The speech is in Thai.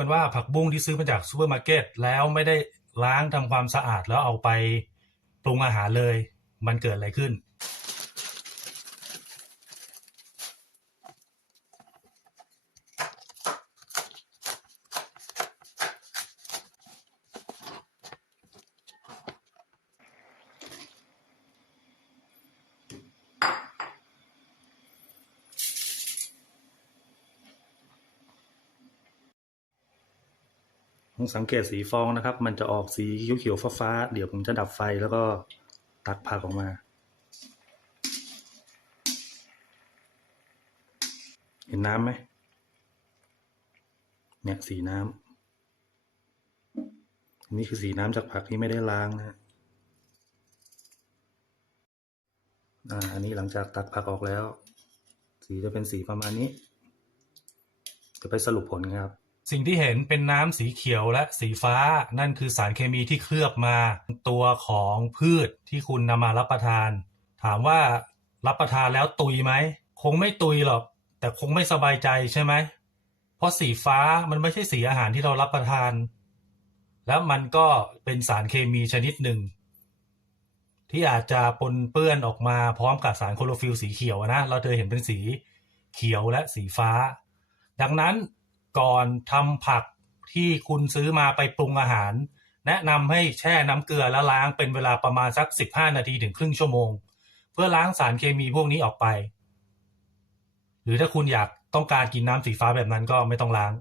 กันว่าผักบุ้งที่ซื้อมาจากซูเปอร์มาร์เก็ตแล้วไม่ได้ล้างทำความสะอาดแล้วเอาไปปรุงอาหารเลย มันเกิดอะไรขึ้น ผมสังเกตสีฟองนะครับ มันจะออกสีเขียวๆฟ้าๆเดี๋ยวผมจะดับไฟแล้วก็ตักผักออกมา เห็นน้ำไหมเนี่ยสีน้ำนนี้คือสีน้ำจากผักที่ไม่ได้ล้างนะอ่าอันนี้หลังจากตักผักออกแล้ว สีจะเป็นสีประมาณนี้ จะไปสรุปผลครับ สิ่งที่เห็นเป็นน้ำสีเขียวและสีฟ้า นั่นคือสารเคมีที่เคลือบมาตัวของพืชที่คุณนำมารับประทาน ถามว่ารับประทานแล้วตุยไหม คงไม่ตุยหรอก แต่คงไม่สบายใจใช่ไหม เพราะสีฟ้ามันไม่ใช่สีอาหารที่เรารับประทาน แล้วมันก็เป็นสารเคมีชนิดหนึ่ง ที่อาจจะปนเปื้อนออกมาพร้อมกับสารโคลอโรฟิลสีเขียวนะ เราเจอเห็นเป็นสีเขียวและสีฟ้า ดังนั้น ก่อนทำผักที่คุณซื้อมาไปปรุงอาหาร แนะนำให้แช่น้ำเกลือแล้วล้างเป็นเวลาประมาณสัก 15 นาทีถึงครึ่งชั่วโมง เพื่อล้างสารเคมีพวกนี้ออกไป หรือถ้าคุณอยากต้องการกินน้ำสีฟ้าแบบนั้นก็ไม่ต้องล้าง